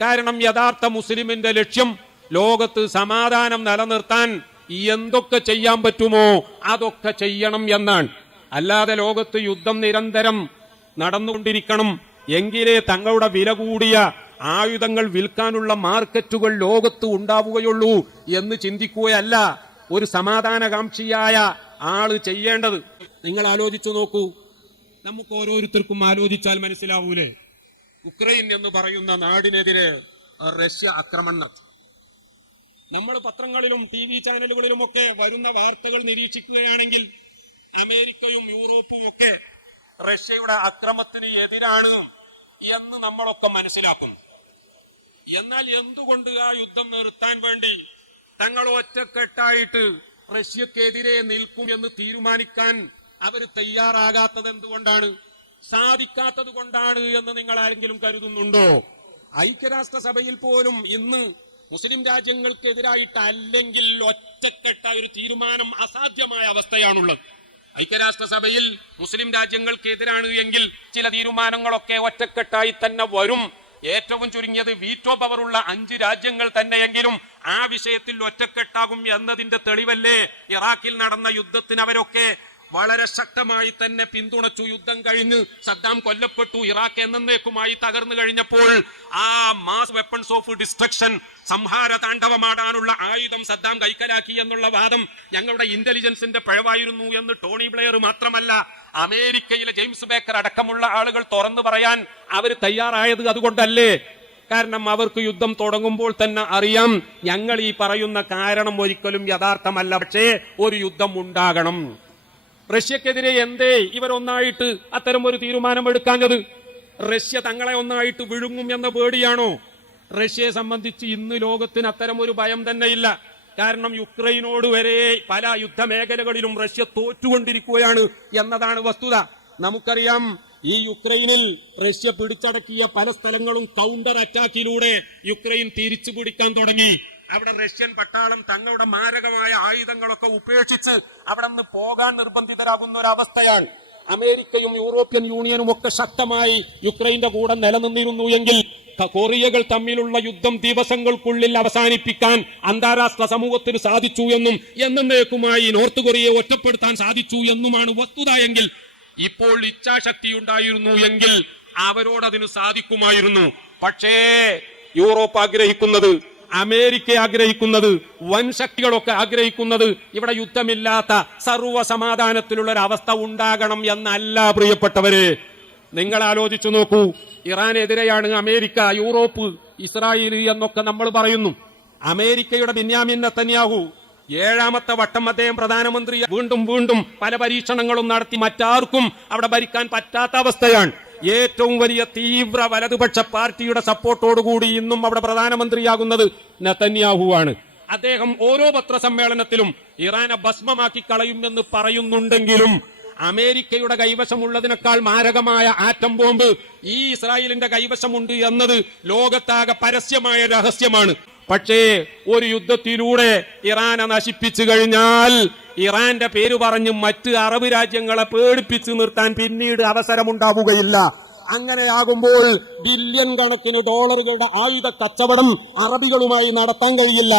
കാരണം യഥാർത്ഥ മുസ്ലിമിന്റെ ലക്ഷ്യം ലോകത്ത് സമാധാനം നിലനിർത്താൻ എന്തൊക്കെ ചെയ്യാൻ പറ്റുമോ അതൊക്കെ ചെയ്യണം എന്നാണ്. അല്ലാതെ ലോകത്ത് യുദ്ധം നിരന്തരം നടന്നുകൊണ്ടിരിക്കണം എങ്കിലേ തങ്ങളുടെ വില കൂടിയ ആയുധങ്ങൾ വിൽക്കാനുള്ള മാർക്കറ്റുകൾ ലോകത്ത് ഉണ്ടാവുകയുള്ളൂ എന്ന് ചിന്തിക്കുകയല്ല ഒരു സമാധാനകാംക്ഷിയായ ആള് ചെയ്യേണ്ടത്. നിങ്ങൾ ആലോചിച്ചു നോക്കൂ, നമുക്ക് ഓരോരുത്തർക്കും ആലോചിച്ചാൽ മനസ്സിലാവൂലേ, ഉക്രൈൻ എന്ന് പറയുന്ന നാടിനെതിരെ റഷ്യ ആക്രമണം നടത്തി. നമ്മൾ പത്രങ്ങളിലും TV ചാനലുകളിലും ഒക്കെ വരുന്ന വാർത്തകൾ നിരീക്ഷിക്കുകയാണെങ്കിൽ അമേരിക്കയും യൂറോപ്പും ഒക്കെ റഷ്യയുടെ അക്രമത്തിന് എതിരാണ് എന്ന് നമ്മളൊക്കെ മനസ്സിലാക്കും. എന്നാൽ എന്തുകൊണ്ട് ആ യുദ്ധം നിർത്താൻ വേണ്ടി തങ്ങൾ ഒറ്റക്കെട്ടായിട്ട് റഷ്യക്കെതിരെ നിൽക്കും എന്ന് തീരുമാനിക്കാൻ അവർ തയ്യാറാകാത്തത് എന്തുകൊണ്ടാണ്? സാധിക്കാത്തത് കൊണ്ടാണ് എന്ന് നിങ്ങൾ ആരെങ്കിലും കരുതുന്നുണ്ടോ? ഐക്യരാഷ്ട്രസഭയിൽ പോലും ഇന്ന് മുസ്ലിം രാജ്യങ്ങൾക്കെതിരായിട്ട് അല്ലെങ്കിൽ ഒറ്റക്കെട്ടായ ഒരു തീരുമാനം അസാധ്യമായ അവസ്ഥയാണുള്ളത്. ഐക്യരാഷ്ട്രസഭയിൽ മുസ്ലിം രാജ്യങ്ങൾക്കെതിരാണ് എങ്കിൽ ചില തീരുമാനങ്ങളൊക്കെ ഒറ്റക്കെട്ടായി തന്നെ വരും. ഏറ്റവും ചുരുങ്ങിയത് വീറ്റോ പവറുള്ള 5 രാജ്യങ്ങൾ തന്നെയെങ്കിലും ആ വിഷയത്തിൽ ഒറ്റക്കെട്ടാകും എന്നതിന്റെ തെളിവല്ലേ ഇറാഖിൽ നടന്ന യുദ്ധത്തിന് അവരൊക്കെ വളരെ ശക്തമായി തന്നെ പിന്തുണച്ചു. യുദ്ധം കഴിഞ്ഞ് സദ്ദാം കൊല്ലപ്പെട്ടു, ഇറാഖ് എന്നേക്കുമായി തകർന്നു കഴിഞ്ഞപ്പോൾ ആ മാസ് വെപ്പൺസ് ഓഫ് ഡിസ്ട്രക്ഷൻ, സംഹാര താണ്ഡവമാടാനുള്ള ആയുധം സദ്ദാം കൈക്കലാക്കി എന്നുള്ള വാദം ഞങ്ങളുടെ ഇന്റലിജൻസിന്റെ പിഴവായിരുന്നു എന്ന് ടോണി ബ്ലെയർ മാത്രമല്ല അമേരിക്കയിലെ ജെയിംസ് ബേക്കർ അടക്കമുള്ള ആളുകൾ തുറന്നു പറയാൻ അവർ തയ്യാറായത് അതുകൊണ്ടല്ലേ? കാരണം അവർക്ക് യുദ്ധം തുടങ്ങുമ്പോൾ തന്നെ അറിയാം ഞങ്ങൾ ഈ പറയുന്ന കാരണം ഒരിക്കലും യഥാർത്ഥമല്ല, പക്ഷേ ഒരു യുദ്ധം ഉണ്ടാകണം. റഷ്യക്കെതിരെ എന്തേ ഇവരൊന്നായിട്ട് അത്തരം ഒരു തീരുമാനമെടുക്കാഞ്ഞത്? റഷ്യ തങ്ങളെ ഒന്നായിട്ട് വിഴുങ്ങും എന്ന പേടിയാണോ? റഷ്യയെ സംബന്ധിച്ച് ഇന്ന് ലോകത്തിന് അത്തരം ഒരു ഭയം തന്നെയില്ല. കാരണം യുക്രൈനോട് വരെ പല യുദ്ധമേഖലകളിലും റഷ്യ തോറ്റുകൊണ്ടിരിക്കുകയാണ് എന്നതാണ് വസ്തുത. നമുക്കറിയാം ഈ യുക്രൈനിൽ റഷ്യ പിടിച്ചടക്കിയ പല സ്ഥലങ്ങളും കൗണ്ടർ അറ്റാക്കിലൂടെ യുക്രൈൻ തിരിച്ചു പിടിക്കാൻ തുടങ്ങി. അവിടെ റഷ്യൻ പട്ടാളം തങ്ങളുടെ മാരകമായ ആയുധങ്ങളൊക്കെ ഉപേക്ഷിച്ച് അവിടെ നിന്ന് പോകാൻ നിർബന്ധിതരാകുന്ന ഒരവസ്ഥയാണ്. അമേരിക്കയും യൂറോപ്യൻ യൂണിയനും ഒക്കെ ശക്തമായി യുക്രൈന്റെ കൂടെ നിലനിന്നിരുന്നു എങ്കിൽ കൊറിയകൾ തമ്മിലുള്ള യുദ്ധം ദിവസങ്ങൾക്കുള്ളിൽ അവസാനിപ്പിക്കാൻ അന്താരാഷ്ട്ര സമൂഹത്തിന് സാധിച്ചു എന്നും എന്നേക്കുമായി നോർത്ത് കൊറിയയെ ഒറ്റപ്പെടുത്താൻ സാധിച്ചു എന്നുമാണ് വസ്തുത എങ്കിൽ ഇപ്പോൾ ഇച്ഛാശക്തി ഉണ്ടായിരുന്നു എങ്കിൽ അവരോടതിന് സാധിക്കുമായിരുന്നു. പക്ഷേ യൂറോപ്പ് ആഗ്രഹിക്കുന്നത്, അമേരിക്ക ആഗ്രഹിക്കുന്നത്, വൻ ശക്തികളൊക്കെ ആഗ്രഹിക്കുന്നത് ഇവിടെ യുദ്ധമില്ലാത്ത സർവ്വ സമാധാനത്തിലുള്ള ഒരു അവസ്ഥ ഉണ്ടാകണം എന്നല്ല പ്രിയപ്പെട്ടവരെ. നിങ്ങൾ ആലോചിച്ചു നോക്കൂ, ഇറാനെതിരെയാണ് അമേരിക്ക, യൂറോപ്പ്, ഇസ്രായേൽ എന്നൊക്കെ നമ്മൾ പറയുന്നു. അമേരിക്കയുടെ ബെന്യാമിൻ നെതന്യാഹു 7ാമത്തെ വട്ടം അദ്ദേഹം പ്രധാനമന്ത്രി വീണ്ടും പല പരീക്ഷണങ്ങളും നടത്തി. മറ്റാർക്കും അവിടെ ഭരിക്കാൻ പറ്റാത്ത അവസ്ഥയാണ്. ഏറ്റവും വലിയ തീവ്ര വലതുപക്ഷ പാർട്ടിയുടെ സപ്പോർട്ടോടുകൂടി ഇന്നും അവിടെ പ്രധാനമന്ത്രിയാകുന്നത് നെതന്യാഹുവാണ്. അദ്ദേഹം ഓരോ പത്രസമ്മേളനത്തിലും ഇറാനെ ഭസ്മമാക്കി കളയുമെന്ന് പറയുന്നുണ്ടെങ്കിലും അമേരിക്കയുടെ കൈവശമുള്ളതിനേക്കാൾ മാരകമായ ആറ്റം ബോംബ് ഈ ഇസ്രായേലിന്റെ കൈവശമുണ്ട് എന്നത് ലോകത്താകെ പരസ്യമായ രഹസ്യമാണ്. പക്ഷേ ഒരു യുദ്ധത്തിലൂടെ ഇറാനെ നശിപ്പിച്ചു കഴിഞ്ഞാൽ ഇറാന്റെ പേര് പറഞ്ഞ് മറ്റ് അറബ് രാജ്യങ്ങളെ പേടിപ്പിച്ചു നിർത്താൻ പിന്നീട് അവസരമുണ്ടാവുകയില്ല. അങ്ങനെയാകുമ്പോൾ ബില്യൺ കണക്കിന് ഡോളറുകളുടെ ആയുധ കച്ചവടം അറബികളുമായി നടത്താൻ കഴിയില്ല.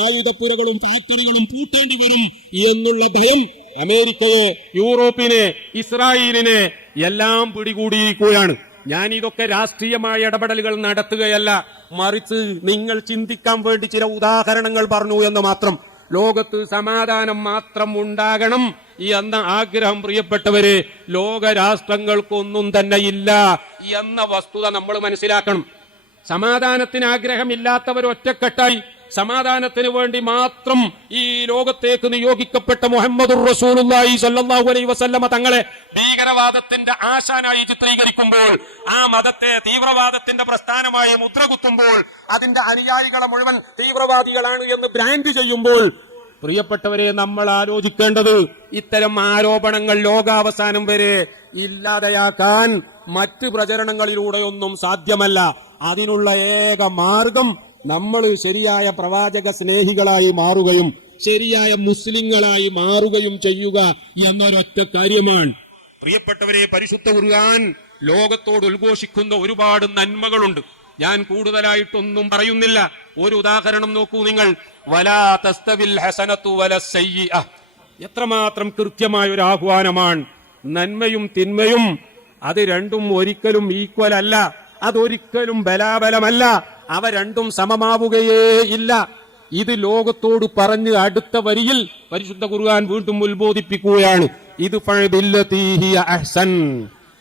ആയുധപ്പുരകളും ഫാക്ടറികളും പൂട്ടേണ്ടി വരും എന്നുള്ള ഭയം അമേരിക്കയെ, യൂറോപ്പിനെ, ഇസ്രായേലിനെ എല്ലാം പിടികൂടിയിരിക്കുകയാണ്. ഞാൻ ഇതൊക്കെ രാഷ്ട്രീയമായ ഇടപെടലുകൾ നടത്തുകയല്ല, മറിച്ച് നിങ്ങൾ ചിന്തിക്കാൻ വേണ്ടി ചില ഉദാഹരണങ്ങൾ പറഞ്ഞു എന്ന് മാത്രം. ലോകത്ത് സമാധാനം മാത്രം ഉണ്ടാകണം എന്ന ആഗ്രഹം പ്രിയപ്പെട്ടവരെ ലോകരാഷ്ട്രങ്ങൾക്കൊന്നും തന്നെ ഇല്ല എന്ന വസ്തുത നമ്മൾ മനസ്സിലാക്കണം. സമാധാനത്തിന് ആഗ്രഹമില്ലാത്തവർ ഒറ്റക്കെട്ടായി സമാധാനത്തിന് വേണ്ടി മാത്രം ഈ ലോകത്തേക്ക് നിയോഗിക്കപ്പെട്ട മുഹമ്മദുർ റസൂലുള്ളാഹി സ്വല്ലല്ലാഹു അലൈഹി വസല്ലമ തങ്ങളെ ഭീകരവാദത്തിന്റെ ആശാനായി ചിത്രീകരിക്കുമ്പോൾ, ആ മതത്തെ തീവ്രവാദത്തിന്റെ പ്രസ്ഥാനമായി മുദ്രകുത്തുമ്പോൾ, അതിന്റെ അനുയായികളെ മുഴുവൻ തീവ്രവാദികളാണ് എന്ന് ബ്രാൻഡ് ചെയ്യുമ്പോൾ, പ്രിയപ്പെട്ടവരെ നമ്മൾ ആലോചിക്കേണ്ടത് ഇത്തരം ആരോപണങ്ങൾ ലോകാവസാനം വരെ ഇല്ലാതെയാക്കാൻ മറ്റ് പ്രചരണങ്ങളിലൂടെയൊന്നും സാധ്യമല്ല. അതിനുള്ള ഏക മാർഗം നമ്മൾ ശരിയായ പ്രവാചക സ്നേഹികളായി മാറുകയും ശരിയായ മുസ്ലിങ്ങളായി മാറുകയും ചെയ്യുക എന്നൊരൊറ്റ കാര്യമാണ്. പ്രിയപ്പെട്ടവരെ, പരിശുദ്ധ ഖുർആൻ ലോകത്തോട് ഉദ്ഘോഷിക്കുന്ന ഒരുപാട് നന്മകളുണ്ട്. ഞാൻ കൂടുതലായിട്ടൊന്നും പറയുന്നില്ല. ഒരു ഉദാഹരണം നോക്കൂ നിങ്ങൾ. വലാ തസ്തവിൽ ഹസനത്തു വലസ്സയ്യിഅ. എത്രമാത്രം കൃത്യമായ ഒരു ആഹ്വാനമാണ്. നന്മയും തിന്മയും അത് രണ്ടും ഒരിക്കലും ഈക്വൽ അല്ല, അതൊരിക്കലും ബലാബലമല്ല, അവ രണ്ടും സമമാവുകയേ ഇല്ല. ഇത് ലോകത്തോട് പറഞ്ഞ് അടുത്ത വരിയിൽ പരിശുദ്ധ ഖുർആൻ വീണ്ടും ഉത്ബോധിപ്പിക്കുകയാണ്. ഇത് ഫഅബില്ലതീ ഹിയ അഹ്സൻ.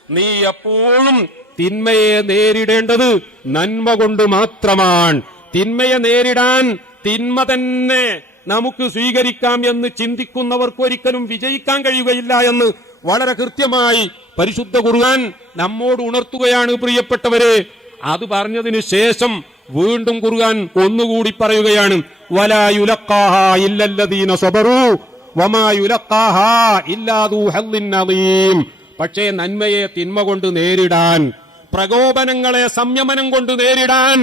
നീ എപ്പോഴും തിന്മയെ നേരിടേണ്ടത് നന്മ കൊണ്ട് മാത്രമാണ്. തിന്മയെ നേരിടാൻ തിന്മ തന്നെ നമുക്ക് സ്വീകരിക്കാം എന്ന് ചിന്തിക്കുന്നവർക്ക് ഒരിക്കലും വിജയിക്കാൻ കഴിയുകയില്ല എന്ന് വളരെ കൃത്യമായി പരിശുദ്ധ ഖുർആൻ നമ്മോട് ഉണർത്തുകയാണ് പ്രിയപ്പെട്ടവരെ. അത് പറഞ്ഞതിനു ശേഷം വീണ്ടും ഖുർആൻ ഒന്നുകൂടി പറയുകയാണ്, വലാ യുലഖാഹാ ഇല്ലല്ലദീന സബറൂ വമാ യുലഖാഹാ ഇല്ലാ ദൂ ഹദ്ദിൻ അദീം. പക്ഷേ നന്മയെ തിന്മ കൊണ്ട് നേരിടാൻ, പ്രകോപനങ്ങളെ സംയമനം കൊണ്ട് നേരിടാൻ,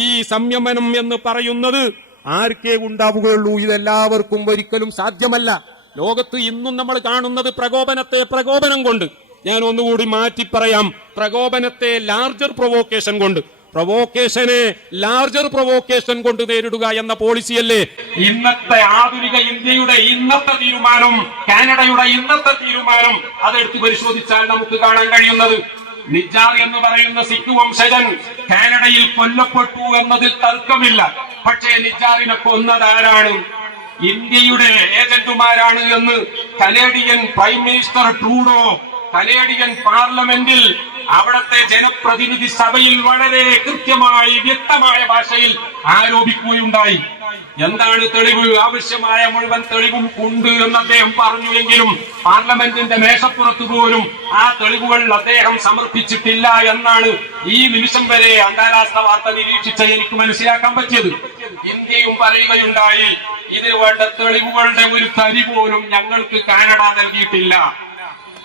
ഈ സംയമനം എന്ന് പറയുന്നത് ആർക്കേ ഉണ്ടാവുകയുള്ളൂ. ഇതെല്ലാവർക്കും ഒരിക്കലും സാധ്യമല്ല. ലോകത്ത് ഇന്നും നമ്മൾ കാണുന്നത് പ്രകോപനത്തെ പ്രകോപനം കൊണ്ട്, ഞാൻ ഒന്നുകൂടി മാറ്റി പറയാം, പ്രകോപനത്തെ ലാർജർ പ്രൊവോക്കേഷൻ കൊണ്ട്, പ്രൊവോക്കേഷനെ ലാർജർ പ്രൊവോക്കേഷൻ കൊണ്ട് നേരിടുക എന്ന പോളിസിയല്ലേ ഇന്നത്തെ ആധുനിക ഇന്ത്യയുടെ ഇന്നത്തെ തീരുമാനം, കാനഡയുടെ ഇന്നത്തെ തീരുമാനം. അതെടുത്ത് പരിശോധിച്ചാൽ നമുക്ക് കാണാൻ കഴിയുന്നത്, നിജാർ എന്ന് പറയുന്ന സിഖ് വംശജൻ കാനഡയിൽ കൊല്ലപ്പെട്ടു എന്നതിൽ തർക്കമില്ല. പക്ഷേ നിജാറിനെ കൊന്നതാരാണ്? ഇന്ത്യയുടെ ഏജന്റുമാരാണ് എന്ന് Canadian prime minister Trudeau Canadian പാർലമെന്റിൽ അവിടത്തെ ജനപ്രതിനിധി സഭയിൽ വളരെ കൃത്യമായി വ്യക്തമായ ഭാഷയിൽ ആരോപിക്കുകയുണ്ടായി. എന്താണ് തെളിവ്? ആവശ്യമായ മുഴുവൻ തെളിവും ഉണ്ട് എന്ന് അദ്ദേഹം പറഞ്ഞുവെങ്കിലും പാർലമെന്റിന്റെ മേശപ്പുറത്ത് പോലും ആ തെളിവുകൾ അദ്ദേഹം സമർപ്പിച്ചിട്ടില്ല എന്നാണ് ഈ നിമിഷം വരെ അന്താരാഷ്ട്ര വാർത്ത നിരീക്ഷിച്ച എനിക്ക് മനസ്സിലാക്കാൻ പറ്റിയത്. ഇന്ത്യയും പറയുകയുണ്ടായി, ഇതിന് വേണ്ട തെളിവുകളുടെ ഒരു തരി പോലും ഞങ്ങൾക്ക് കാനഡ നൽകിയിട്ടില്ല.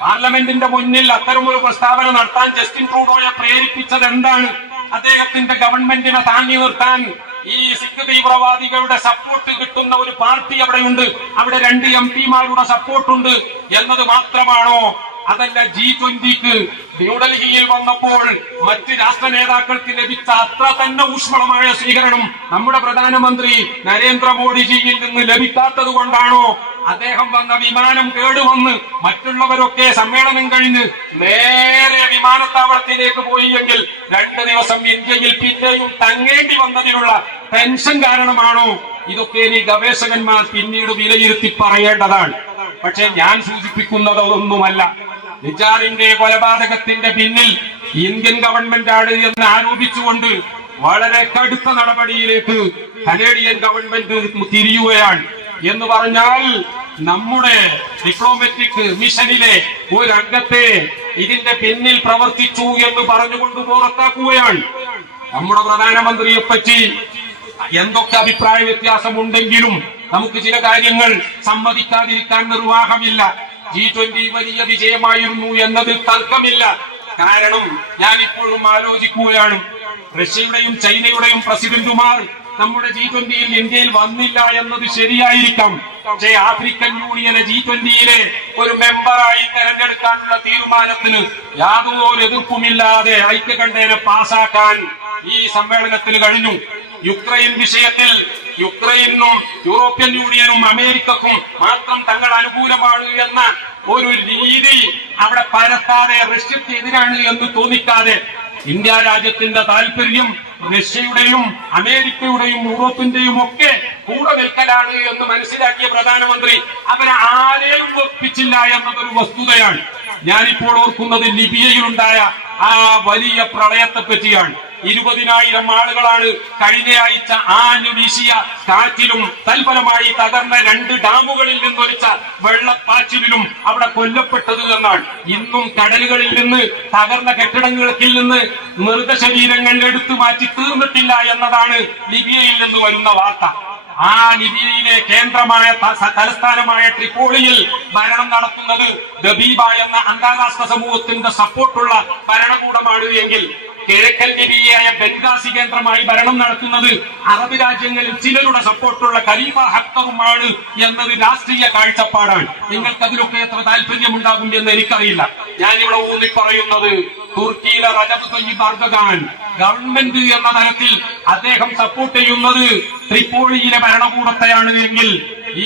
പാർലമെന്റിന്റെ മുന്നിൽ അത്തരമൊരു പ്രസ്താവന നടത്താൻ ജസ്റ്റിൻ ട്രൂഡോയെ പ്രേരിപ്പിച്ചത് എന്താണ്? അദ്ദേഹത്തിന്റെ ഗവൺമെന്റിനെ താങ്ങി നിർത്താൻ ഈ സിഖ് തീവ്രവാദികളുടെ സപ്പോർട്ട് കിട്ടുന്ന ഒരു പാർട്ടി അവിടെയുണ്ട്, അവിടെ 2 MP-മാരുടെ സപ്പോർട്ടുണ്ട് എന്നത് മാത്രമാണോ? അതല്ല, G20 ന്യൂഡൽഹിയിൽ വന്നപ്പോൾ മറ്റ് രാഷ്ട്ര നേതാക്കൾക്ക് ലഭിച്ച അത്ര തന്നെ ഊഷ്മളമായ സ്വീകരണം നമ്മുടെ പ്രധാനമന്ത്രി നരേന്ദ്രമോദിജിയിൽ നിന്ന് ലഭിക്കാത്തത് കൊണ്ടാണോ? അദ്ദേഹം വന്ന വിമാനം കേടുവന്ന് മറ്റുള്ളവരൊക്കെ സമ്മേളനം കഴിഞ്ഞ് നേരെ വിമാനത്താവളത്തിലേക്ക് പോയിയെങ്കിൽ 2 ദിവസം ഇന്ത്യയിൽ പിന്നെയും തങ്ങേണ്ടി വന്നതിനുള്ള ടെൻഷൻ കാരണമാണോ? ഇതൊക്കെ ഇനി ഗവേഷകന്മാർ പിന്നീട് വിലയിരുത്തി പറയേണ്ടതാണ്. പക്ഷെ ഞാൻ സൂചിപ്പിക്കുന്നത് അതൊന്നുമല്ല. നിജാറിന്റെ കൊലപാതകത്തിന്റെ പിന്നിൽ ഇന്ത്യൻ ഗവൺമെന്റാണ് എന്ന് ആരോപിച്ചുകൊണ്ട് വളരെ കടുത്ത നടപടിയിലേക്ക് കനേഡിയൻ ഗവൺമെന്റ് തിരിയുകയാണ്. എന്ന് പറഞ്ഞാൽ നമ്മുടെ ഡിപ്ലോമാറ്റിക് മിഷനിലെ ഒരു അംഗത്തെ ഇതിന്റെ പിന്നിൽ പ്രവർത്തിച്ചു എന്ന് പറഞ്ഞുകൊണ്ട് പുറത്താക്കുകയാണ്. നമ്മുടെ പ്രധാനമന്ത്രിയെ പറ്റി എന്തൊക്കെ അഭിപ്രായ വ്യത്യാസമുണ്ടെങ്കിലും നമുക്ക് ചില കാര്യങ്ങൾ സമ്മതിക്കാതിരിക്കാൻ നിർവാഹമില്ല. G20 വലിയ വിജയമായിരുന്നു എന്നതിൽ തർക്കമില്ല. കാരണം ഞാനിപ്പോഴും ആലോചിക്കുകയാണ്, റഷ്യയുടെയും ചൈനയുടെയും പ്രസിഡന്റുമാർ നമ്മുടെ G20 ഇന്ത്യയിൽ വന്നില്ല എന്നത് ശരിയായിരിക്കാം. പക്ഷേ ആഫ്രിക്കൻ യൂണിയനെ G20 ഒരു മെമ്പറായി തെരഞ്ഞെടുക്കാനുള്ള തീരുമാനത്തിന് യാതൊരു എതിർപ്പുമില്ലാതെ ഐക്യകണ്ഠേന പാസാക്കാൻ ഈ സമ്മേളനത്തിന് കഴിഞ്ഞു. യുക്രൈൻ വിഷയത്തിൽ യുക്രൈനും യൂറോപ്യൻ യൂണിയനും അമേരിക്കക്കും മാത്രം തങ്ങൾ അനുകൂലമാണ് എന്ന ഒരു രീതി അവിടെ പരത്താതെ, റഷ്യക്ക് എതിരാണ് എന്ന് തോന്നിക്കാതെ ഇന്ത്യ രാജ്യത്തിന്റെ താല്പര്യം റഷ്യയുടെയും അമേരിക്കയുടെയും യൂറോപ്പിന്റെയും ഒക്കെ കൂടെ നിൽക്കലാണ് എന്ന് മനസ്സിലാക്കിയ പ്രധാനമന്ത്രി അവരെ ആരെയും ഒപ്പിച്ചില്ല എന്നതൊരു വസ്തുതയാണ്. ഞാനിപ്പോൾ ഓർക്കുന്നത് ലിബിയയിലുണ്ടായ ആ വലിയ പ്രളയത്തെ പറ്റിയാണ്. 20,000 ആളുകളാണ് കഴിഞ്ഞ ആഴ്ച ആഞ്ഞു വീശിയ കാറ്റിലും തൽഫലമായി തകർന്ന 2 ഡാമുകളിൽ നിന്നൊലിച്ച വെള്ളപ്പാച്ചിലും അവിടെ കൊല്ലപ്പെട്ടത് എന്നാണ്. ഇന്നും കടലുകളിൽ നിന്ന് തകർന്ന കെട്ടിടങ്ങളിൽ നിന്ന് മൃതശരീരങ്ങൾ എടുത്തു മാറ്റി തീർന്നിട്ടില്ല എന്നതാണ് ലിബിയയിൽ നിന്ന് വരുന്ന വാർത്ത. ആ ലിബിയയിലെ കേന്ദ്രമായ തലസ്ഥാനമായ ട്രിപ്പോളിയിൽ ഭരണം നടത്തുന്നത് ദബീബ എന്ന അന്താരാഷ്ട്ര സമൂഹത്തിന്റെ സപ്പോർട്ടുള്ള ഭരണകൂടമാണ് എങ്കിൽ കിഴക്കൻ ലിബിയയായ ബെൻഗാസി കേന്ദ്രമായി ഭരണം നടത്തുന്നത് അറബ് രാജ്യങ്ങളിൽ ചിലരുടെ സപ്പോർട്ടുള്ള ഖലീഫ ഹഫ്തറുമാണ് എന്നത് രാഷ്ട്രീയ കാഴ്ചപ്പാടാണ്. നിങ്ങൾക്ക് അതിലൊക്കെ എത്ര താല്പര്യമുണ്ടാകും എന്ന് എനിക്കറിയില്ല. ഞാനിവിടെ ഊന്നി പറയുന്നത് തുർക്കിയിലെ റജബ് തയ്യിബ് എർദോഗാൻ ഗവൺമെന്റ് എന്ന തലത്തിൽ അദ്ദേഹം സപ്പോർട്ട് ചെയ്യുന്നത് ട്രിപ്പോളിയിലെ ഭരണകൂടത്തെയാണ് എങ്കിൽ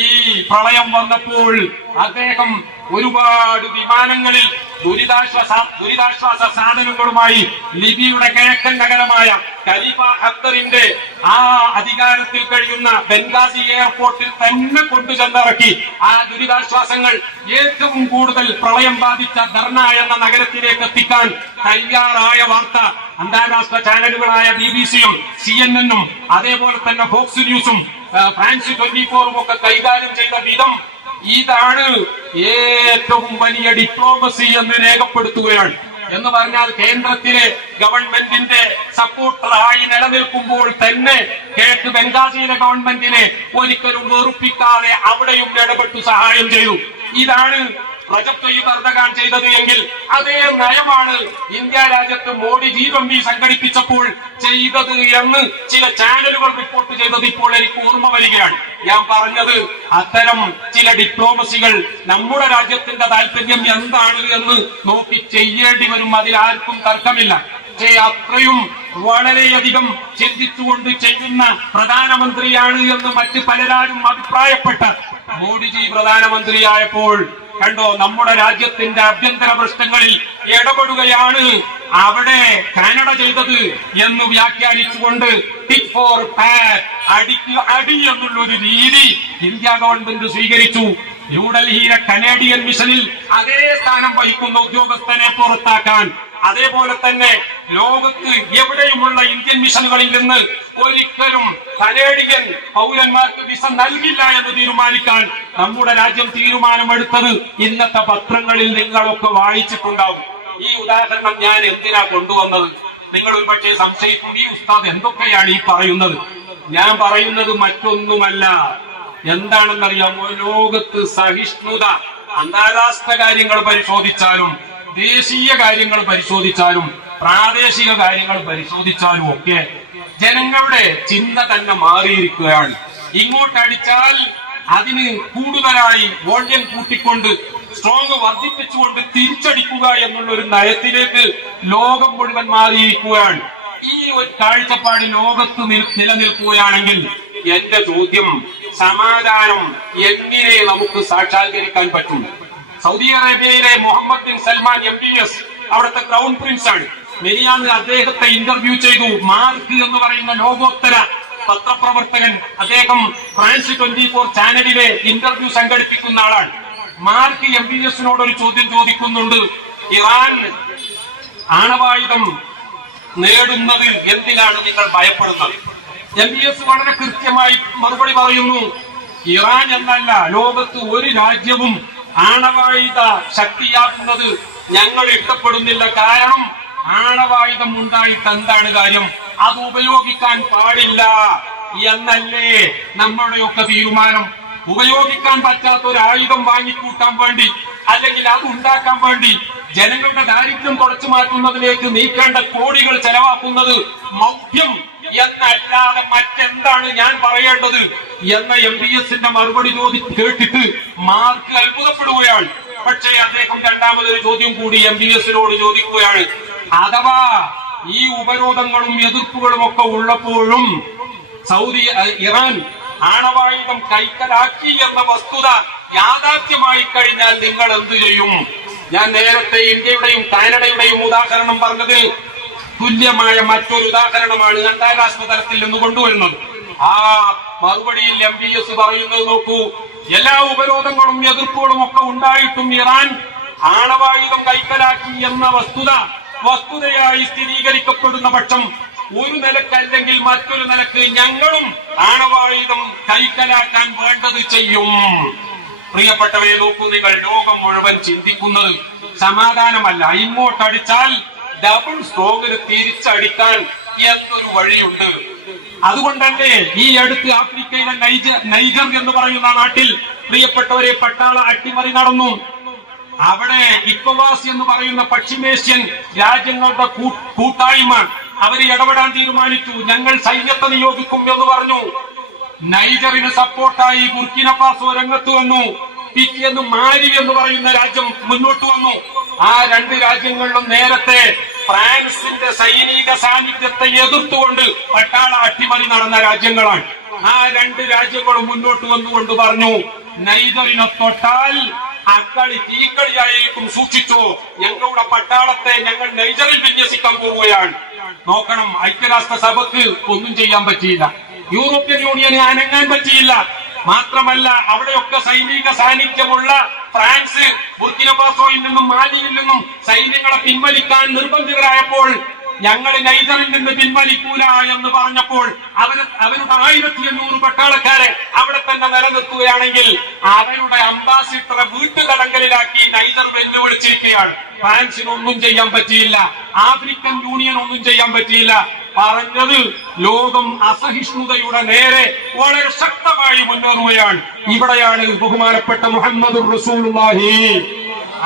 ഈ പ്രളയം വന്നപ്പോൾ അദ്ദേഹം ഒരുപാട് വിമാനങ്ങളിൽ ദുരിതാശ്വാസ സാധനങ്ങളുമായി ലിബിയുടെ കിഴക്കൻ നഗരമായ ഖലീഫ ഹഫ്തറിന്റെ ആ അധികാരത്തിൽ കഴിയുന്ന ബെൻഗാസി എയർപോർട്ടിൽ തന്നെ കൊണ്ടുചെന്നിറക്കി ആ ദുരിതാശ്വാസങ്ങൾ ഏറ്റവും കൂടുതൽ പ്രളയം ബാധിച്ച ദർന എന്ന നഗരത്തിലേക്ക് എത്തിക്കാൻ തയ്യാറായ വാർത്ത അന്താരാഷ്ട്ര ചാനലുകളായ BBC-യും CNN-ഉം അതേപോലെ തന്നെ ഫോക്സ് ന്യൂസും ഫ്രാൻസ് 24-ഉം ഒക്കെ കൈകാര്യം ചെയ്ത വിധം ഇതാണ് ഏറ്റവും വലിയ ഡിപ്ലോമസി എന്ന് രേഖപ്പെടുത്തുകയാണ്. എന്ന് പറഞ്ഞാൽ കേന്ദ്രത്തിലെ ഗവൺമെന്റിന്റെ സപ്പോർട്ടറായി നിലനിൽക്കുമ്പോൾ തന്നെ കിഴക്ക് ബംഗാസിയിലെ ഗവൺമെന്റിനെ ഒരിക്കലും വെറുപ്പിക്കാതെ അവിടെയും ഇടപെട്ടു സഹായം ചെയ്തു. ഇതാണ് റജബ് തയ്യിബ് എർദോഗാൻ ചെയ്തത് എങ്കിൽ അതേ നയമാണ് ഇന്ത്യ രാജ്യത്ത് മോഡി G20 സംഘടിപ്പിച്ചപ്പോൾ ചെയ്തത് എന്ന് ചില ചാനലുകൾ റിപ്പോർട്ട് ചെയ്തത് ഇപ്പോൾ എനിക്ക് ഓർമ്മ വരികയാണ്. ഞാൻ പറഞ്ഞത് അത്തരം ചില ഡിപ്ലോമസികൾ നമ്മുടെ രാജ്യത്തിന്റെ താല്പര്യം എന്താണ് എന്ന് നോക്കി ചെയ്യേണ്ടി വരും. അതിലാർക്കും തർക്കമില്ല. പക്ഷേ അത്രയും വളരെയധികം ചിന്തിച്ചുകൊണ്ട് ചെയ്യുന്ന പ്രധാനമന്ത്രിയാണ് എന്ന് മറ്റ് പലരും അഭിപ്രായപ്പെട്ട മോഡിജി പ്രധാനമന്ത്രിയായപ്പോൾ കണ്ടോ, നമ്മുടെ രാജ്യത്തിന്റെ ആഭ്യന്തര പ്രശ്നങ്ങളിൽ ഇടപെടുകയാണ് അവിടെ കാനഡ ചെയ്തത് എന്ന് വ്യാഖ്യാനിച്ചുകൊണ്ട് ടിറ്റ് ഫോർ ടാറ്റ്, അടി എന്നുള്ളൊരു രീതി ഇന്ത്യ ഗവൺമെന്റ് സ്വീകരിച്ചു. ന്യൂഡൽഹിയിലെ കനേഡിയൻ മിഷനിൽ അതേ സ്ഥാനം വഹിക്കുന്ന ഉദ്യോഗസ്ഥനെ പുറത്താക്കാൻ, അതേപോലെ തന്നെ ലോകത്ത് എവിടെയുമുള്ള ഇന്ത്യൻ മിഷനുകളിൽ നിന്ന് ഒരിക്കലും കനേഡിയൻ പൗരന്മാർക്ക് വിസ നൽകില്ല എന്ന് തീരുമാനിക്കാൻ നമ്മുടെ രാജ്യം തീരുമാനമെടുത്തത് ഇന്നത്തെ പത്രങ്ങളിൽ നിങ്ങളൊക്കെ വായിച്ചിട്ടുണ്ടാവും. ഈ ഉദാഹരണം ഞാൻ എന്തിനാ കൊണ്ടുവന്നത്? നിങ്ങൾ ഒരു പക്ഷേ സംശയിക്കും, ഈ ഉസ്താദ് എന്തൊക്കെയാണ് ഈ പറയുന്നത്? ഞാൻ പറയുന്നത് മറ്റൊന്നുമല്ല. എന്താണെന്നറിയാമോ? ലോകത്ത് സഹിഷ്ണുത, അന്താരാഷ്ട്ര കാര്യങ്ങൾ പരിശോധിച്ചാലും ദേശീയ കാര്യങ്ങൾ പരിശോധിച്ചാലും പ്രാദേശിക കാര്യങ്ങൾ പരിശോധിച്ചാലും ഒക്കെ ജനങ്ങളുടെ ചിന്ത തന്നെ മാറിയിരിക്കുകയാണ്. ഇങ്ങോട്ടടിച്ചാൽ അതിന് കൂടുതലായി വോള്യം കൂട്ടിക്കൊണ്ട് സ്ട്രോങ് വർദ്ധിപ്പിച്ചുകൊണ്ട് തിരിച്ചടിക്കുക എന്നുള്ള ഒരു നയത്തിലേക്ക് ലോകം മുഴുവൻ മാറിയിരിക്കുകയാണ്. ഈ ഒരു കാഴ്ചപ്പാട് ലോകത്ത് നിലനിൽക്കുകയാണെങ്കിൽ എന്റെ ചോദ്യം, സമാധാനം എങ്ങനെ നമുക്ക് സാക്ഷാത്കരിക്കാൻ പറ്റും? സൗദി അറേബ്യയിലെ മുഹമ്മദ് ബിൻ സൽമാൻ MBS അവിടുത്തെ ക്രൗൺ പ്രിൻസ് ആണ്. മെനിയാന്ന് അദ്ദേഹത്തെ ഇന്റർവ്യൂ ചെയ്തു. മാർക്ക് എന്ന് പറയുന്ന ലോകോത്തര പത്രപ്രവർത്തകൻ, അദ്ദേഹം ഫ്രാൻസ് 24 ചാനലിലെ ഇന്റർവ്യൂ സംഘടിപ്പിക്കുന്ന ആളാണ്. മാർക്ക് MBS-നോട് ഒരു ചോദ്യം ചോദിക്കുന്നുണ്ട്. ഇറാൻ ആണവായുധം നേടുന്നത് എന്തിനാണ് നിങ്ങൾ ഭയപ്പെടുന്നത്? MBS വളരെ കൃത്യമായി മറുപടി പറയുന്നു, ഇറാൻ എന്നല്ല, ലോകത്ത് ഒരു രാജ്യവും ആണവായുധ ശക്തിയാക്കുന്നത് ഞങ്ങൾ ഇഷ്ടപ്പെടുന്നില്ല. കാരണം ആണവായുധം ഉണ്ടായിട്ട് എന്താണ് കാര്യം? അത് ഉപയോഗിക്കാൻ പാടില്ല എന്നല്ലേ നമ്മുടെയൊക്കെ തീരുമാനം. ഉപയോഗിക്കാൻ പറ്റാത്ത ഒരു ആയുധം വാങ്ങിക്കൂട്ടാൻ വേണ്ടി, അല്ലെങ്കിൽ അത് ഉണ്ടാക്കാൻ വേണ്ടി ജനങ്ങളുടെ ദാരിദ്ര്യം തുടച്ചു മാറ്റുന്നതിലേക്ക് നീക്കേണ്ട കോടികൾ ചെലവാക്കുന്നത് മൗഢ്യം എന്നല്ലാതെ മറ്റെന്താണ് ഞാൻ പറയേണ്ടത് എന്ന MBS-ന്റെ മറുപടി കേട്ടിട്ട് മാർക്ക് അത്ഭുതപ്പെടുകയാണ്. പക്ഷേ അദ്ദേഹം രണ്ടാമതൊരു ചോദ്യം കൂടി MBS-നോട് ചോദിക്കുകയാണ്. അഥവാ ഈ ഉപരോധങ്ങളും എതിർപ്പുകളും ഒക്കെ ഉള്ളപ്പോഴും ഇറാൻ ആണവായുധം കൈക്കലാക്കി എന്ന വസ്തുത യാഥാർത്ഥ്യമായി കഴിഞ്ഞാൽ നിങ്ങൾ എന്തു ചെയ്യും? ഞാൻ നേരത്തെ ഇന്ത്യയുടെയും കാനഡയുടെയും ഉദാഹരണം പറഞ്ഞത് തുല്യമായ മറ്റൊരു ഉദാഹരണമാണ് അന്താരാഷ്ട്ര തലത്തിൽ നിന്ന് കൊണ്ടുവരുന്നത്. ആ മറുപടിയിൽ MBS പറയുന്നത് നോക്കൂ, എല്ലാ ഉപരോധങ്ങളും എതിർപ്പുകളും ഒക്കെ ഉണ്ടായിട്ടും ഇറാൻ ആണവായുധം കൈക്കലാക്കി എന്ന വസ്തുതയായി സ്ഥിരീകരിക്കപ്പെടുന്ന പക്ഷം ഒരു നിലക്കല്ലെങ്കിൽ മറ്റൊരു നിലക്ക് ഞങ്ങളും ആണവായുധം കൈക്കലാക്കാൻ വേണ്ടത് ചെയ്യും. പ്രിയപ്പെട്ടവരെ നോക്കൂ, നിങ്ങൾ ലോകം മുഴുവൻ ചിന്തിക്കുന്നത് സമാധാനമല്ല, ഇങ്ങോട്ടടിച്ചാൽ ഡബിൾ സ്ട്രോങ്ങിന് തിരിച്ചടിക്കാൻ എന്തൊരു വഴിയുണ്ട്. അതുകൊണ്ടല്ലേ ഈ അടുത്ത് ആഫ്രിക്കയിലെ നൈജർ എന്ന് പറയുന്ന നാട്ടിൽ പ്രിയപ്പെട്ടവരെ പട്ടാള അട്ടിമറി നടന്നു. അവിടെ ഇക്കോവാസ് എന്ന് പറയുന്ന പശ്ചിമേഷ്യൻ രാജ്യങ്ങളുടെ കൂട്ടായ്മ അവര് ഇടപെടാൻ തീരുമാനിച്ചു. ഞങ്ങൾ സൈന്യത്തെ നിയോഗിക്കും എന്ന് പറഞ്ഞു. നൈജറിന് സപ്പോർട്ടായി ബുർക്കിന ഫാസോ രംഗത്ത് വന്നു. പിറ്റേന്ന് മാലി എന്ന് പറയുന്ന രാജ്യം മുന്നോട്ട് വന്നു. ആ രണ്ട് രാജ്യങ്ങളിലും നേരത്തെ ഫ്രാൻസിന്റെ സൈനിക സാന്നിധ്യത്തെ എതിർത്തുകൊണ്ട് പട്ടാള അട്ടിമറി നടന്ന രാജ്യങ്ങളാണ്. ആ രണ്ട് രാജ്യങ്ങളും മുന്നോട്ട് വന്നുകൊണ്ട് പറഞ്ഞു, നൈജറിനെ തൊട്ടാൽ അക്കളി തീക്കളിയായിരിക്കും, സൂക്ഷിച്ചോ, ഞങ്ങളുടെ പട്ടാളത്തെ ഞങ്ങൾ നൈജറിൽ വിന്യസിക്കാൻ പോവുകയാണ്. നോക്കണം, ഐക്യരാഷ്ട്ര സഭക്ക് ഒന്നും ചെയ്യാൻ പറ്റിയില്ല, യൂറോപ്യൻ യൂണിയന് അനങ്ങാൻ പറ്റിയില്ല. മാത്രമല്ല അവിടെയൊക്കെ സൈനിക സാന്നിധ്യമുള്ള ഫ്രാൻസ് ബുർക്കിനഫാസോയിൽ നിന്നും മാലിയിൽ നിന്നും സൈന്യങ്ങളെ പിൻവലിക്കാൻ നിർബന്ധിതരായപ്പോൾ ഞങ്ങൾ നൈജറിൽ നിന്ന് പിൻവലിക്കൂല എന്ന് പറഞ്ഞപ്പോൾ അവരുടെ 1800 പട്ടാളക്കാരെ അവിടെ തന്നെ നിലനിർത്തുകയാണെങ്കിൽ അവരുടെ അംബാസിഡറെ വീട്ടുതടങ്കലിലാക്കി നൈജർ വെല്ലുവിളിച്ചിരിക്കുകയാണ്. ഫ്രാൻസിനൊന്നും ചെയ്യാൻ പറ്റിയില്ല, ആഫ്രിക്കൻ യൂണിയൻ ഒന്നും ചെയ്യാൻ പറ്റിയില്ല. പറഞ്ഞത് ലോകം അസഹിഷ്ണുതയുടെ നേരെ വളരെ ശക്തമായി മുന്നേറുകയാണ്. ഇവിടെയാണ് ബഹുമാനപ്പെട്ട മുഹമ്മദുർ റസൂലുള്ളാഹി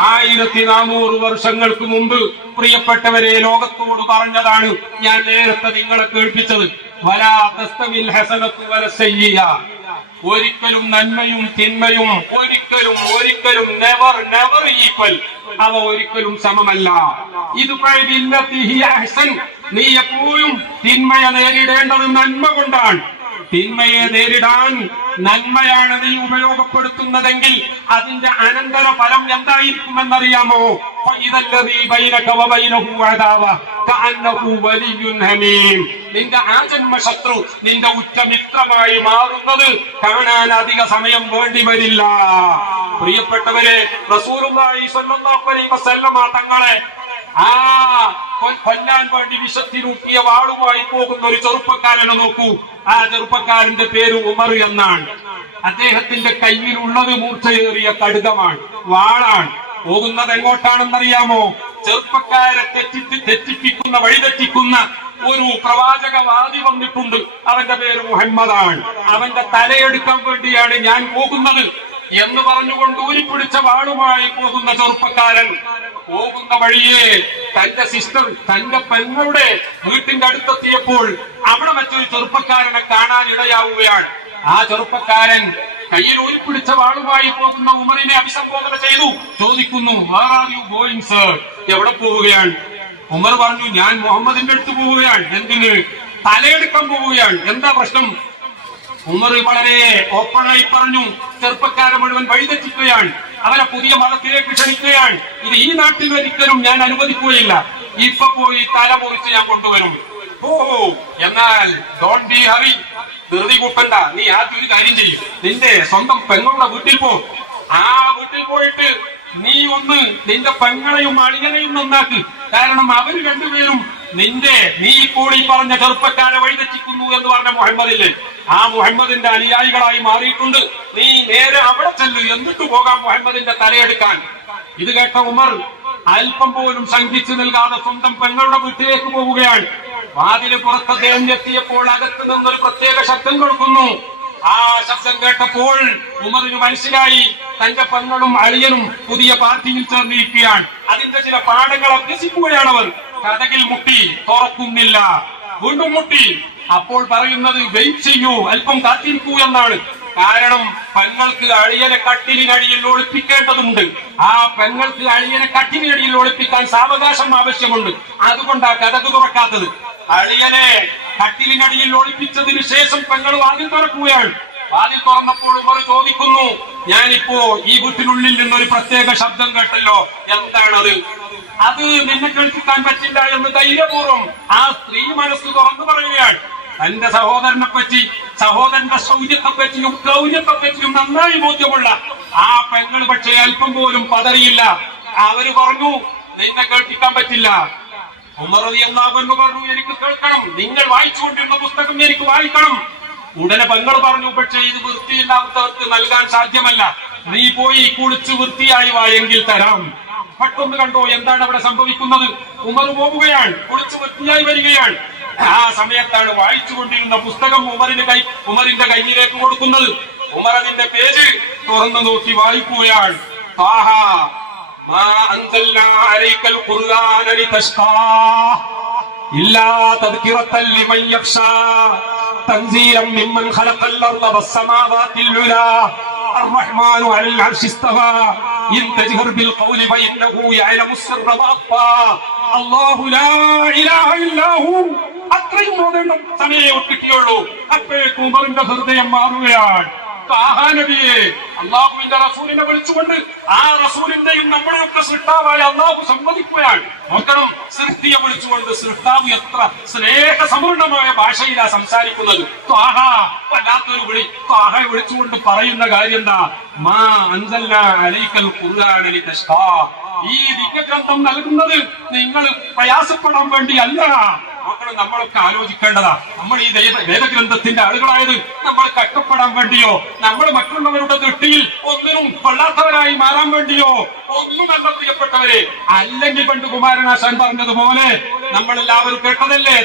1400 വർഷങ്ങൾക്ക് മുമ്പ് പ്രിയപ്പെട്ടവരെ ലോകത്തോട് പറഞ്ഞതാണ്. ഞാൻ നേരത്തെ നിങ്ങളെ കേൾപ്പിച്ചത്, വലാ തസ്തവിൽ ഹസനത്തു വല സയ്യിഅ, ഒരിക്കലും നന്മയും തിന്മയും ഒരിക്കലും നെവർ ഈക്വൽ, അവ ഒരിക്കലും സമമല്ല. ഇത് നീ എപ്പോഴും തിന്മയെ നേരിടേണ്ടത് നന്മ കൊണ്ടാണ്. തിന്മയെ നേരിടാൻ നന്മയാണ് നീ ഉപയോഗപ്പെടുത്തുന്നതെങ്കിൽ അതിന്റെ അനന്തര ഫലം എന്തായിരിക്കുമെന്നറിയാമോ? നിന്റെ ആജന്മ ശത്രു നിന്റെ ഉറ്റമിത്രമായി മാറുന്നത് കാണാൻ അധിക സമയം വേണ്ടി വരില്ല. പ്രിയപ്പെട്ടവരെ, റസൂലുള്ളാഹി സ്വല്ലല്ലാഹു അലൈഹി വസല്ലമ തങ്ങളെ കൊല്ലാൻ വേണ്ടി വിശത്തിലൂട്ടിയ വാളുമായി പോകുന്ന ഒരു ചെറുപ്പക്കാരനെ നോക്കൂ. ആ ചെറുപ്പക്കാരന്റെ പേര് ഉമർ എന്നാണ്. അദ്ദേഹത്തിന്റെ കയ്യിലുള്ളത് മൂർച്ചയേറിയ കടുകമാണ്, വാളാണ്. പോകുന്നത് എങ്ങോട്ടാണെന്നറിയാമോ? ചെറുപ്പക്കാരെ തെറ്റിപ്പിക്കുന്ന വഴിതെറ്റിക്കുന്ന ഒരു പ്രവാചകവാദി വന്നിട്ടുണ്ട്, അവന്റെ പേര് മുഹമ്മദാണ്. അവന്റെ തലയെടുക്കാൻ വേണ്ടിയാണ് ഞാൻ പോകുന്നത് എന്ന് പറഞ്ഞുകൊണ്ട് ഊരിപ്പിടിച്ച വാളുമായി പോകുന്ന ചെറുപ്പക്കാരൻ പോകുന്ന വഴിയെ തന്റെ സിസ്റ്റർ, തന്റെ പെങ്ങളുടെ വീട്ടിന്റെ അടുത്തെത്തിയപ്പോൾ അവിടെ മറ്റൊരു ചെറുപ്പക്കാരനെ കാണാൻ ഇടയാവുകയാണ്. ആ ചെറുപ്പക്കാരൻ കയ്യിൽ ഊരിപ്പിടിച്ച വാളുമായി പോകുന്ന ഉമറിനെ അഭിസംബോധന ചെയ്തു. ചോദിക്കുന്നു, where are you going sir? എവിടെ പോവുകയാണ്? ഉമർ പറഞ്ഞു, ഞാൻ മുഹമ്മദിന്റെ അടുത്ത് പോവുകയാണ്. എന്തിന്? തലയെടുക്കാൻ പോവുകയാണ്. എന്താ പ്രശ്നം? ഉമർ വളരെ ഓപ്പണായി പറഞ്ഞു, ചെറുപ്പക്കാരെ മുഴുവൻ വഴിതെറ്റിക്കുകയാണ്, അവരെ പുതിയ മതത്തിലേക്ക് ക്ഷണിക്കുകയാണ്. ഇത് ഈ നാട്ടിൽ ഒരിക്കലും ഞാൻ അനുവദിക്കുകയില്ല. ഇപ്പൊ പോയി തല മുറിച്ച് ഞാൻ കൊണ്ടുവരും. ഓ, എന്നാൽ ഡോണ്ട് ബി ഹറി, ധൃതി കൂട്ടണ്ട. നീ ആദ്യം ഒരു കാര്യം ചെയ്യും, നിന്റെ സ്വന്തം പെങ്ങളുടെ വീട്ടിൽ പോ. ആ വീട്ടിൽ പോയിട്ട് നീ ഒന്ന് നിന്റെ പെങ്ങളെയും അളിയനെയും നന്നാക്ക്. കാരണം അവര് രണ്ടുപേരും നീ കൂടി പറഞ്ഞ ചെറുപ്പക്കാരെ വഴിതെറ്റിക്കുന്നു എന്ന് പറഞ്ഞ മുഹമ്മദില്ലേ, ആ മുഹമ്മദിന്റെ അനുയായികളായി മാറിയിട്ടുണ്ട്. നീ നേരെ അവിടെ ചെല്ലു, എന്നിട്ട് പോകാം മുഹമ്മദിന്റെ തലയെടുക്കാൻ. ഇത് കേട്ട ഉമർ അല്പം പോലും ശങ്കിച്ചു നൽകാതെ സ്വന്തം പെങ്ങളുടെ വീട്ടിലേക്ക് പോവുകയാണ്. വാതില് പുറത്ത് അദ്ദേഹം എത്തിയപ്പോൾ അകത്ത് നിന്നൊരു പ്രത്യേക ശബ്ദം കേൾക്കുന്നു. ആ ശബ്ദം കേട്ടപ്പോൾ ഉമറിന് മനസ്സിലായി, തന്റെ പെങ്ങളും അളിയനും പുതിയ പാർട്ടിയിൽ ചേർന്നിരിക്കുകയാണ്. അതിന്റെ ചില പാഠങ്ങൾ അഭ്യസിക്കുകയാണ് അവർ. കഥകിൽ മുട്ടി, തുറക്കുന്നില്ല. വീണ്ടും മുട്ടി. അപ്പോൾ പറയുന്നത്, വെയിറ്റ് ചെയ്യൂ, അല്പം കാത്തിരിക്കൂ എന്നാണ്. കാരണം പെങ്ങൾക്ക് അളിയനെ കട്ടിലിനടിയിൽ ഒളിപ്പിക്കേണ്ടതുണ്ട്. ആ പെങ്ങൾക്ക് അളിയനെ കട്ടിലിനടിയിൽ ഒളിപ്പിക്കാൻ സാവകാശം ആവശ്യമുണ്ട്. അതുകൊണ്ടാ കഥക് തുറക്കാത്തത്. അളിയനെ കട്ടിലിനടിയിൽ ഒളിപ്പിച്ചതിന് ശേഷം പെങ്ങൾ വാതിൽ തുറക്കുകയാണ്. വാതിൽ തുറന്നപ്പോൾ ഉമർ ചോദിക്കുന്നു, ഞാനിപ്പോ ഈ വീട്ടിനുള്ളിൽ നിന്നൊരു പ്രത്യേക ശബ്ദം കേട്ടല്ലോ, എന്താണത്? അത് നിന്നെ കേൾപ്പിക്കാൻ പറ്റില്ല എന്ന് ധൈര്യപൂർവ്വം ആ സ്ത്രീ മനസ്സ് തുറന്നു പറയുകയാണ്. തന്റെ സഹോദരനെ പറ്റി, സഹോദരന്റെ ശൗര്യത്തെ പറ്റിയും ക്രൗര്യത്തെ പറ്റിയും നന്നായി ബോധ്യമുള്ള ആ പെങ്ങൾ പക്ഷേ അല്പം പോലും പതറിയില്ല. അവര് പറഞ്ഞു, നിന്നെ കേൾപ്പിക്കാൻ പറ്റില്ല. ഉമർ റളിയല്ലാഹു അൻഹു പറഞ്ഞു, എനിക്ക് കേൾക്കണം, നിങ്ങൾ വായിച്ചുകൊണ്ടിരുന്ന പുസ്തകം എനിക്ക് വായിക്കണം. ഉടനെ പെങ്ങൾ പറഞ്ഞു, പക്ഷേ ഇത് വൃത്തിയില്ലാത്തവർക്ക് നൽകാൻ സാധ്യമല്ല, നീ പോയി കുളിച്ച് വൃത്തിയായി വായെങ്കിൽ തരാം. പെട്ടെന്ന് കണ്ടോ എന്താണ് അവിടെ സംഭവിക്കുന്നത്? ഉമർ പോവുകയാണ്, കുളിച്ച് വൃത്തിയായി വരികയാണ്. ആ സമയത്താണ് വായിച്ചുകൊണ്ടിരുന്ന പുസ്തകം ഉമറിന്റെ കയ്യിലേക്ക് കൊടുക്കുന്നത്. ഉമർ അതിന്റെ പേജ് തുറന്നു നോക്കി വായിക്കുകയാണ്. താഹ മാ അൻസൽനാ അലൈക്കൽ ഖുർആന ലിതശ്ഖാ ഇല്ലാ തദ്കിറത്തൻ ലിമൻ യഖ്ശാ തൻസീലൻ മിമ്മൻ ഖലഖൽ അർള വസ്സമാവാതിൽ ഉലാ അർറഹ്മാനു അലൽ അർശി ഇസ്തവാ ഇൻ തജ്ഹർ ബിൽ ഖൗലി ഫഇന്നഹു യഅലമു സിർറ വഅഖ്ഫാ അല്ലാഹു ലാ ഇലാഹ ഇല്ലാഹു. അത്രയും ഓതേണ്ട സമയമേ കിട്ടിയുള്ളൂ. അപ്പോഴേക്കും ഉമറിന്റെ ഹൃദയം മാറുകയാണ്. നബിയെ, അള്ളാഹുവിന്റെ റസൂലിനെ വിളിച്ചുകൊണ്ട് ആ റസൂലിന്റെയും നമ്മുടെയൊക്കെ സൃഷ്ടാവായ അള്ളാഹു സമ്മതിക്കുകയാണ്. നോക്കണം, സൃഷ്ടിയെ വിളിച്ചുകൊണ്ട് സൃഷ്ടാവ് എത്ര സ്നേഹസമൃദ്ധമായ ഭാഷയിലാണ് സംസാരിക്കുന്നത്. വല്ലാത്തൊരു വിളി. ത്വാഹയെ വിളിച്ചുകൊണ്ട് പറയുന്ന കാര്യം എന്താ? മാ അൻസൽനാ അലൈക്കൽ ഖുർആന ലിതശ്ഖാ. ഈ ദിക്ഗ്രന്ഥം നൽകുന്നത് നിങ്ങൾ പ്രയാസപ്പെടാൻ വേണ്ടിയല്ല. മക്കൾ നമ്മളൊക്കെ ആലോചിക്കേണ്ടതാ. നമ്മൾ ഈ വേദഗ്രന്ഥത്തിന്റെ ആളുകളായത് നമ്മൾ കഷ്ടപ്പെടാൻ വേണ്ടിയോ, നമ്മൾ മറ്റുള്ളവരുടെ ദൃഷ്ടിയിൽ ഒന്നിനും കൊള്ളാത്തവരായി മാറാൻ വേണ്ടിയോ ഒന്നുമല്ല പ്രിയപ്പെട്ടവരെ. അല്ലെങ്കിൽ പണ്ട് കുമാരനാശാൻ പറഞ്ഞതുപോലെ നമ്മളെല്ലാവരും കേട്ടതല്ലേ,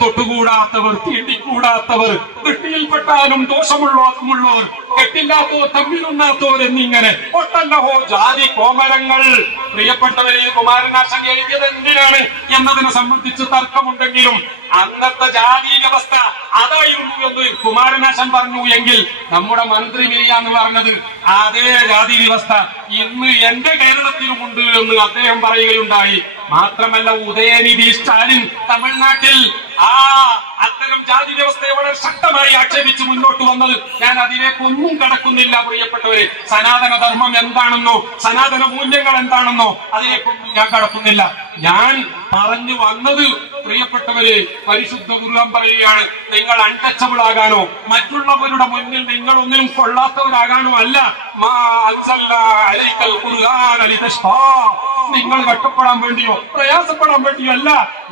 തൊട്ടുകൂടാത്തവർ, തീണ്ടിക്കൂടാത്തവർ, ദൃഷ്ടിയിൽപ്പെട്ടാലും ദോഷമുള്ളവർ, കെട്ടില്ലാത്തവർ, തമ്മിലുണ്ണാത്തവർ എന്നിങ്ങനെ ഒട്ടല്ലഹോ ജാതി കോമരങ്ങൾ. പ്രിയപ്പെട്ടവരെ, കുമാരനാശൻ എഴുതിയത് എന്തിനാണ് എന്നതിനെ സംബന്ധിച്ച് തർക്കമുണ്ടെങ്കിലും അന്നത്തെ ജാതി വ്യവസ്ഥ അതായിരുന്നു എന്ന് കുമാരനാശൻ പറഞ്ഞു എങ്കിൽ നമ്മുടെ മന്ത്രി മിനിയാന്ന് പറഞ്ഞത് അതേ ജാതി വ്യവസ്ഥ ഇന്ന് എന്റെ കേരളത്തിലുമുണ്ട് എന്ന് അദ്ദേഹം പറയുകയുണ്ടായി. മാത്രമല്ല, ഉദയനിധി സ്റ്റാലിൻ തമിഴ്നാട്ടിൽ അത്തരം ജാതി വ്യവസ്ഥയെ വളരെ ശക്തമായി ആക്ഷേപിച്ച് മുന്നോട്ട് വന്നത് ഞാൻ അതിലേക്കൊന്നും കടക്കുന്നില്ല പ്രിയപ്പെട്ടവര്. സനാതന ധർമ്മം എന്താണെന്നോ സനാതന മൂല്യങ്ങൾ എന്താണെന്നോ അതിലേക്കൊന്നും ഞാൻ കടക്കുന്നില്ല. ഞാൻ പറഞ്ഞു വന്നത് പ്രിയപ്പെട്ടവര്, പരിശുദ്ധ ഖുർആൻ പറയുകയാണ്, നിങ്ങൾ അൺടച്ചബിൾ ആകാനോ മറ്റുള്ളവരുടെ മുന്നിൽ നിങ്ങൾ ഒന്നിനും കൊള്ളാത്തവരാകാനോ അല്ല. മാ അൻസൽനാ അലൈക്കൽ ഖുർആന ലിതശ്ഖാ. നിങ്ങൾ കഷ്ടപ്പെടാൻ വേണ്ടിയോ പ്രയാസപ്പെടാൻ വേണ്ടിയോ അല്ല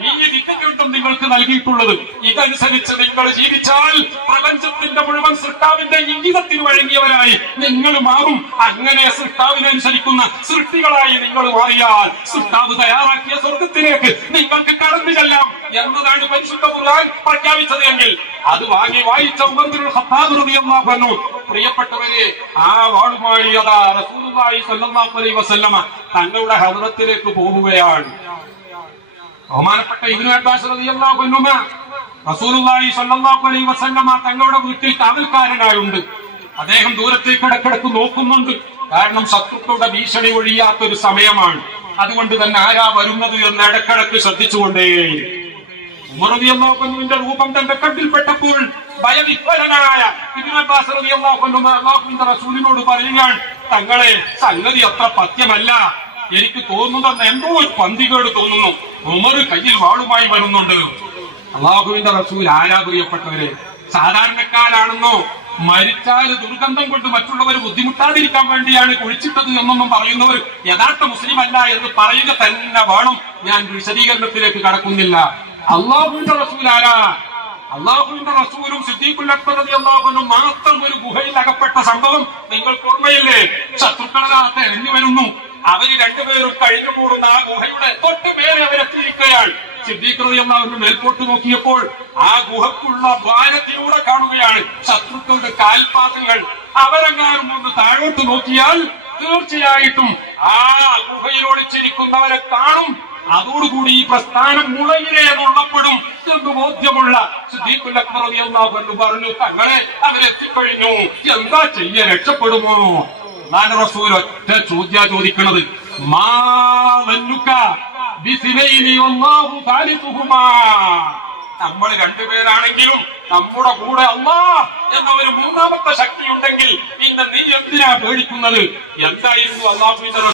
ഈ ദിക്ഗ്രന്ഥം നിങ്ങൾക്ക് നൽകിയിട്ടുള്ളത്. ഇതനുസരിച്ച് നിങ്ങൾ ജീവിച്ചാൽ പ്രപഞ്ചത്തിന്റെ മുഴുവൻ സൃഷ്ടാവിന്റെ ഇംഗിതത്തിന് വഴങ്ങിയവരായി നിങ്ങൾ മാറും. അങ്ങനെ സൃഷ്ടാവിനനുസരിക്കുന്ന സൃഷ്ടികളായി നിങ്ങൾ മാറിയാൽ സൃഷ്ടാവ് തയ്യാറാക്കിയ സ്വർഗത്തിലേക്ക് നിങ്ങൾക്ക് കടന്നു ചെല്ലാം എന്നതാണ് പരിശുദ്ധ ഖുർആൻ പ്രഖ്യാപിച്ചത് എങ്കിൽ അത് വാങ്ങി വായിച്ച ഉമർ ഇബ്നുൽ ഖത്താബ് റളിയല്ലാഹു അൻഹു പ്രിയപ്പെട്ടവരെ ആ വാളുമായി റസൂലുള്ളാഹി സ്വല്ലല്ലാഹു അലൈഹി വസല്ലമ തങ്ങളുടെ ഹദ്റത്തിലേക്ക് പോവുകയാണ്. ബഹുമാനപ്പെട്ട ഇബ്നു അബ്ബാസ് റളിയല്ലാഹു അൻഹുമ റസൂലുള്ളാഹി സ്വല്ലല്ലാഹു അലൈഹി വസല്ലമ തങ്ങളുടെ വീട്ടിൽ കാവൽക്കാരനായുണ്ട്. അദ്ദേഹം ദൂരത്തേക്ക് ഇടക്കിടക്ക് നോക്കുന്നുണ്ട്. കാരണം ശത്രുക്കളുടെ ഭീഷണി ഒഴിയാത്തൊരു സമയമാണ്. അതുകൊണ്ട് തന്നെ ആരാ വരുന്നത് എന്ന് ഇടക്കിടക്ക് ശ്രദ്ധിച്ചുകൊണ്ടേ ഉമർ റളിയല്ലാഹു അൻഹുവിന്റെ രൂപം തന്റെ കണ്ണിൽപ്പെട്ടപ്പോൾ ഭയവിഹ്വലനായ ഇബ്നു അബ്ബാസ് റളിയല്ലാഹു അൻഹു അല്ലാഹുവിന്റെ റസൂലിനോട് പറയുകയാണ്, തങ്ങളെ സംഗതി അത്ര പഥ്യമല്ല, എനിക്ക് തോന്നുന്നത് എന്തോ ഒരു പന്തികേട് തോന്നുന്നു. ഉമർ കയ്യിൽ വാളുമായി വരുന്നുണ്ട്. അല്ലാഹുവിന്റെ റസൂൽ ആരാ പ്രിയപ്പെട്ടവരെ? സാധാരണക്കാരാണെന്നോ മരിച്ചാൽ ദുർഗന്ധം കൊണ്ട് മറ്റുള്ളവർ ബുദ്ധിമുട്ടാതിരിക്കാൻ വേണ്ടിയാണ് കുഴിച്ചിട്ടത് എന്നൊന്നും പറയുന്നവർ യഥാർത്ഥ മുസ്ലിം അല്ല എന്ന് പറയുക തന്നെ വേണം. ഞാൻ വിശദീകരണത്തിലേക്ക് കടക്കുന്നില്ല. അള്ളാഹുവിന്റെ റസൂൽ ആരാ? അള്ളാഹുവിന്റെ റസൂലും സിദ്ദീഖുൽ അക്ബർ റളിയല്ലാഹു അൻഹു മാത്രം ഒരു ഗുഹയിൽ അകപ്പെട്ട സംഭവം നിങ്ങൾക്ക് ഓർമ്മയില്ലേ? ശത്രുക്കളാകത്ത് എറിഞ്ഞു വരുന്നു. അവര് രണ്ടുപേരും കഴിഞ്ഞുകൂടുന്ന ആ ഗുഹയുടെ തൊട്ട് മേലെ അവരെത്തിയിരിക്കുകയാണ്. സിദ്ദീഖ് റളിയല്ലാഹു അൻഹു മേൽപോട്ട് നോക്കിയപ്പോൾ ആ ഗുഹക്കുള്ള ദ്വാരത്തിലൂടെ കാണുകയാണ് ശത്രുക്കളുടെ കാൽപാദങ്ങൾ. അവരെങ്ങാനും ഒന്ന് താഴോട്ട് നോക്കിയാൽ തീർച്ചയായിട്ടും ആ ഗുഹയിൽ ഒളിച്ചിരിക്കുന്നവരെ കാണും. അതോടുകൂടി ഈ പ്രസ്ഥാനം മുളയിലെ എന്നുള്ളപ്പെടും എന്ന് ബോധ്യമുള്ള സിദ്ദീഖുൽ അക്ബർ റളിയല്ലാഹു അൻഹു പറഞ്ഞു, തങ്ങളെ അവരെത്തിക്കഴിഞ്ഞു, എന്താ ചെയ്യ, രക്ഷപ്പെടുമോ? അല്ലാഹുവിന്റെ റസൂൽ ഒറ്റ ചോദ്യ ചോദിക്കുന്നത്, മാ വന്നുക ബിസിനൈനി വല്ലാഹു സാലിസുഹുമാ. നമ്മൾ രണ്ടുപേരാണെങ്കിലും നമ്മുടെ കൂടെ അല്ലാഹ് എന്ന ഒരു മൂന്നാമത്തെ ശക്തി ഉണ്ടെങ്കിൽ പിന്നെ നീ എന്തിനാ പേടിക്കുന്നത്? എന്തായിരുന്നു അല്ലാഹുവിന്റെ